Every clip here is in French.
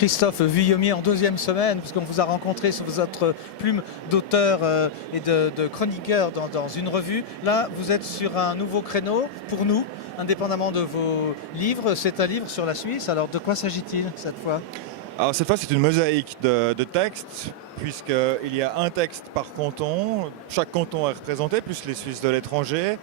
Christophe Vuillomier en deuxième semaine, parce qu'on vous a rencontré sous votre plume d'auteur et de chroniqueur dans une revue. Là, vous êtes sur un nouveau créneau pour nous, indépendamment de vos livres. C'est un livre sur la Suisse. Alors, de quoi s'agit-il cette fois? Alors cette fois, c'est une mosaïque de textes, puisqu'il y a un texte par canton. Chaque canton est représenté, plus les Suisses de l'étranger.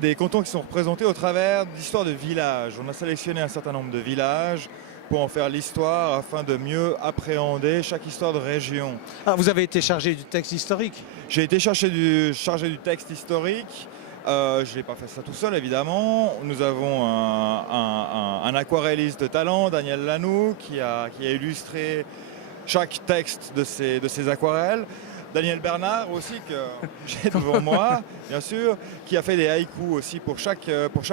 Des cantons qui sont représentés au travers d'histoires de villages. On a sélectionné un certain nombre de villages pour en faire l'histoire afin de mieux appréhender chaque histoire de région. Ah, vous avez été chargé du texte historique. J'ai été chargé du texte historique. Je n'ai pas fait ça tout seul, évidemment. Nous avons un aquarelliste de talent, Daniel Lanoux, qui a illustré chaque texte de ces aquarelles. Daniel Bernard aussi, que j'ai devant moi, bien sûr, qui a fait des haïkus aussi pour chaque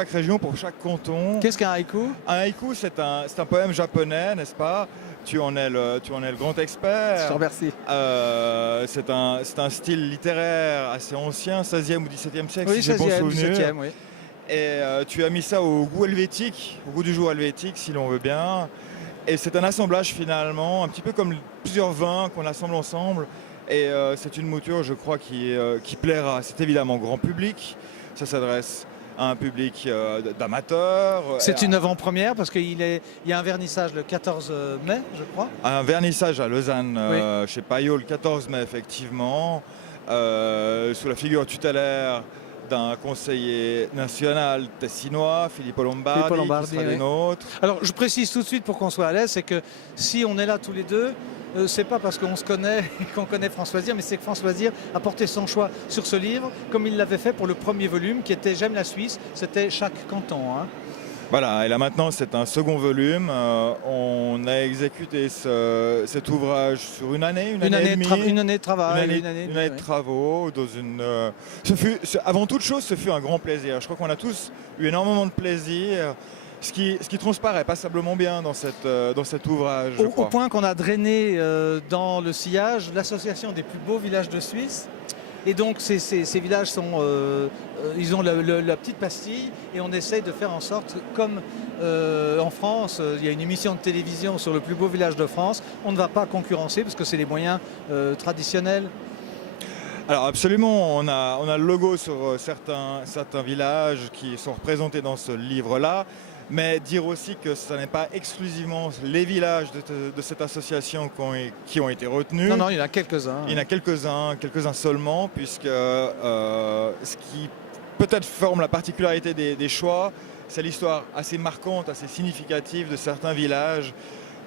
région, pour chaque canton. Qu'est-ce qu'un haïku? Un haïku, c'est un poème japonais, n'est-ce pas? Tu en es le grand expert. Je te remercie. C'est un style littéraire assez ancien, 16e ou 17e siècle, Oui, si j'ai bon 16e, souvenir. 17e, oui. Et tu as mis ça au goût helvétique, au goût du jour helvétique, si l'on veut bien. Et c'est un assemblage finalement, un petit peu comme plusieurs vins qu'on assemble ensemble. Et c'est une mouture, je crois, qui plaira. C'est évidemment grand public. Ça s'adresse à un public d'amateurs. C'est une avant-première parce qu'il y a un vernissage le 14 mai, je crois. Un vernissage à Lausanne, Oui. chez Payot, le 14 mai, effectivement, sous la figure tutélaire d'un conseiller national tessinois, Filippo Lombardi, qui sera des nôtres. Alors, je précise tout de suite pour qu'on soit à l'aise, c'est que si on est là tous les deux, c'est pas parce qu'on se connaît et qu'on connaît François Zir, mais c'est que François Zir a porté son choix sur ce livre, comme il l'avait fait pour le premier volume, qui était J'aime la Suisse, c'était chaque canton. Hein. Voilà, et là maintenant c'est un second volume. On a exécuté cet ouvrage sur une année et demie. Une année de travail. Une année de travaux. Avant toute chose, ce fut un grand plaisir. Je crois qu'on a tous eu énormément de plaisir. Ce qui transparaît passablement bien dans cet ouvrage. Au point qu'on a drainé dans le sillage l'association des plus beaux villages de Suisse. Et donc ces villages ils ont la petite pastille et on essaye de faire en sorte, comme en France, il y a une émission de télévision sur le plus beau village de France, on ne va pas concurrencer parce que c'est les moyens traditionnels. Alors absolument, on a le logo sur certains villages qui sont représentés dans ce livre-là. Mais dire aussi que ce n'est pas exclusivement les villages de cette association qui ont été retenus. Non, il y en a quelques-uns. Il y en a quelques-uns seulement, puisque ce qui peut-être forme la particularité des choix, c'est l'histoire assez marquante, assez significative de certains villages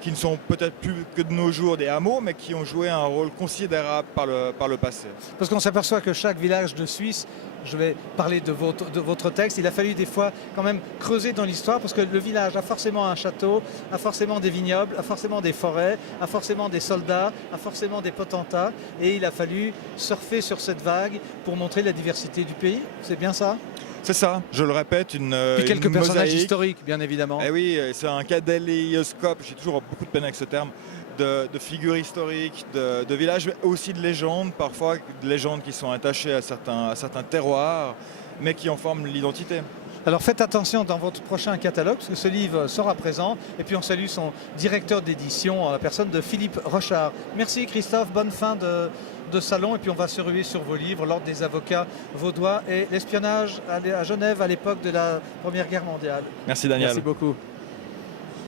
qui ne sont peut-être plus que de nos jours des hameaux, mais qui ont joué un rôle considérable par le passé. Parce qu'on s'aperçoit que chaque village de Suisse, je vais parler de votre texte, il a fallu des fois quand même creuser dans l'histoire, parce que le village a forcément un château, a forcément des vignobles, a forcément des forêts, a forcément des soldats, a forcément des potentats, et il a fallu surfer sur cette vague pour montrer la diversité du pays. C'est bien ça? C'est ça, je le répète, Puis quelques personnages historiques, bien évidemment. Eh oui, c'est un kaléidoscope, j'ai toujours beaucoup de peine avec ce terme, de figures historiques, de villages, mais aussi de légendes, parfois de légendes qui sont attachées à certains terroirs, mais qui en forment l'identité. Alors faites attention dans votre prochain catalogue, parce que ce livre sera présent. Et puis on salue son directeur d'édition, en la personne de Philippe Rochard. Merci Christophe, bonne fin de salon. Et puis on va se ruer sur vos livres, l'Ordre des avocats vaudois et l'espionnage à Genève à l'époque de la Première Guerre mondiale. Merci Daniel. Merci beaucoup.